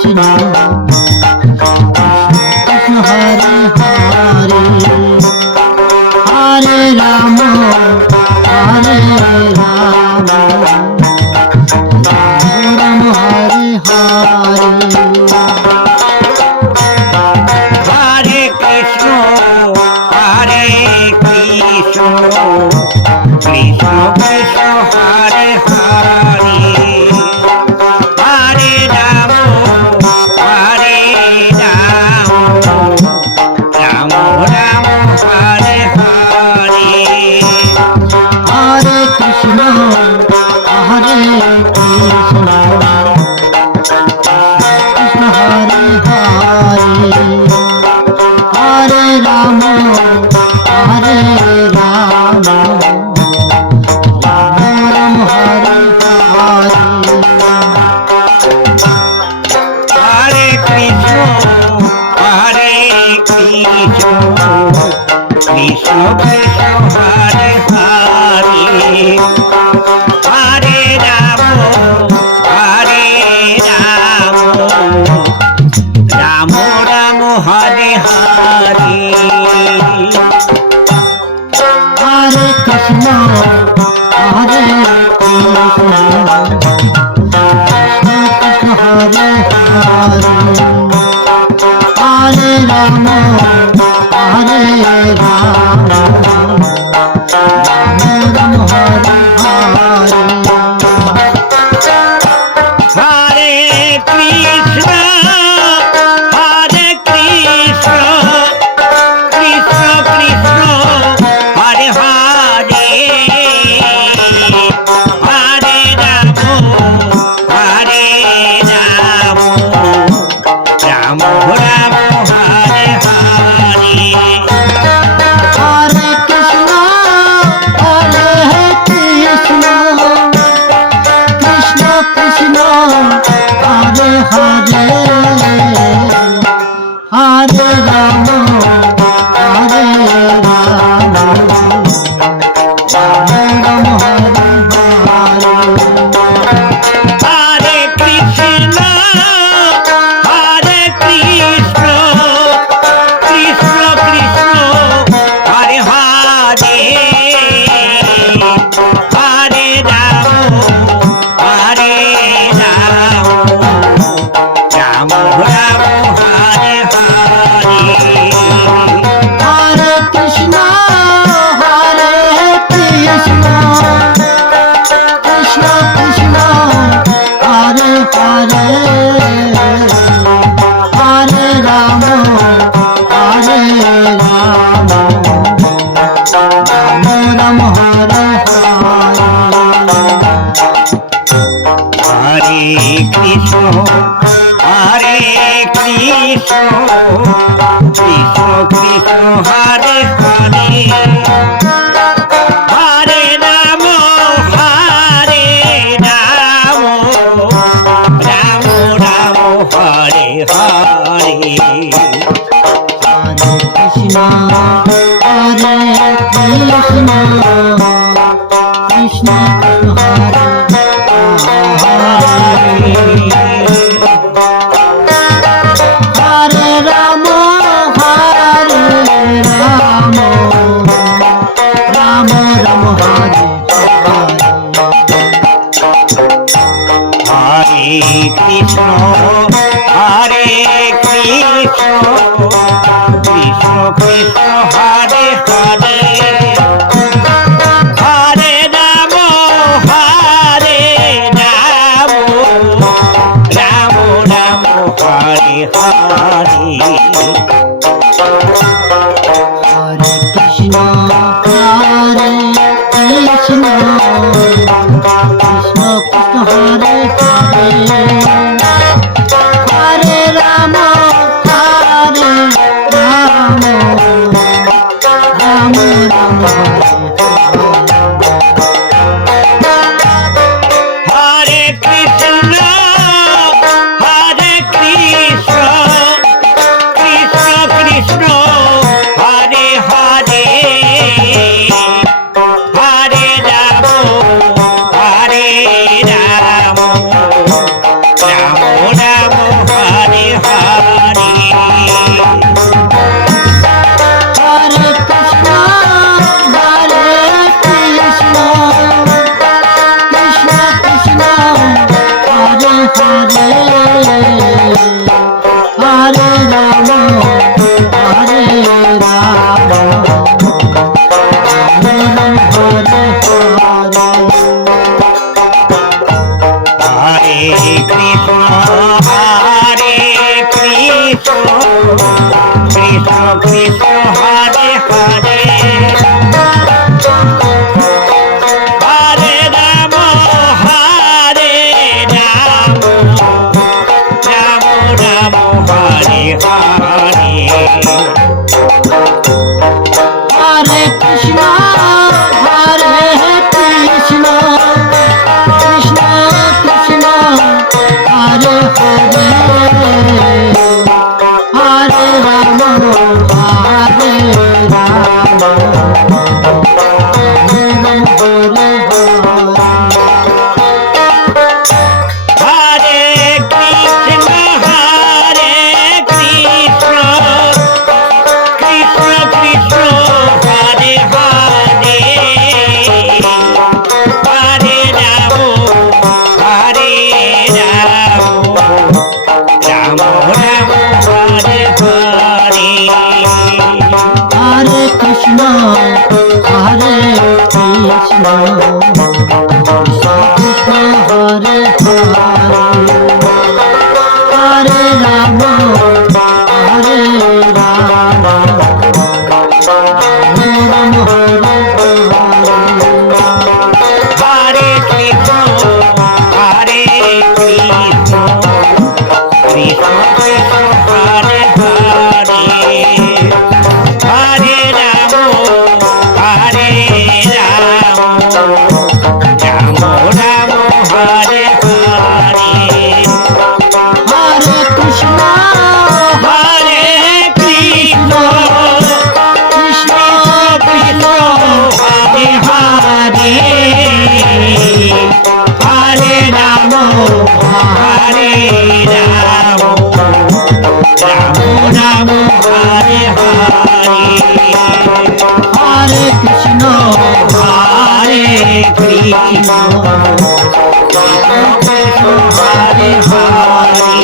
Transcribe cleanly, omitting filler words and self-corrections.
Krishna Krishna Hare Hare Hare Ram Hare Ram Ram Hare Hare Hare Krishna Hare Krishna Krishna Krishna Hare Hare Hare Ram Hare Ram Ram Ram Hare Hare Hare Krishna Hare Krishna Krishna Hare Hare Hare Ram Hare Ram Ram Ram Hare Hare Hare Krishna Hare Krishna Krishna Krishna Hare Hare Hare Ram Hare Ram Ram Ram Hare Hare Hare Krishna Hare Krishna Krishna Krishna Hare Hare Hare Ram Hare Ram Ram Ram Hare Hare Hare Krishna Krishna Krishna Hare Hare Hare Ram Hare Ram Ram Ram Hare Hare Hare Krishna Hare Krishna Krishna Krishna Hare Hare Hare Ram Hare Ram Ram Ram Hare Hare Hare Krishna Krishna Krishna Hare Hare Hare Ram Hare Ram Ram Ram Hare Hare Hare Krishna Hare Krishna Krishna Krishna Hare Hare Hare Ram Hare Ram Ram Ram Hare Hare Hare Krishna Krishna Krishna Hare Hare Hare Ram Hare Ram Ram Ram Hare Hare Hare Krishna Hare Krishna Krishna Hare Hare Ram Hare Ram Ram Ram Hare Hare Krishna Krishna Krishna Hare Hare Hare Ram Hare Ram Ram Ram Hare Hare Hare Krishna Hare Krishna Krishna Krishna Hare Hare Hare Ram Hare Ram Ram Ram Hare Hare Krishna Krishna Hare Hare Hare Ram Hare Ram Ram Ram Hare Krishna Hare Krishna Krishna Krishna Hare Hare Hare Ram Ram Ram Hare Hare Hare Krishna, Hare Krishna, Krishna Krishna, Hare Hare, Hare Rama, Hare Rama, Hare Hare Krishna Krishna Krishna Hare Hare Hare Ram Ram Ram Hare Hare Hare Krishna, Hare Krishna, Krishna Krishna, Hare Hare, Hare Rama, Hare Rama, Rama Rama, Hare Hare. Hare Krishna Krishna Krishna Hare Hare Hare Ram Ram Ram Hare Hare Hare Krishna, Hare Krishna Krishna Krishna Hare Hare Hare Ram Ram Ram Hare Hare Hare Krishna, Hare Krishna Krishna Krishna Hare Hare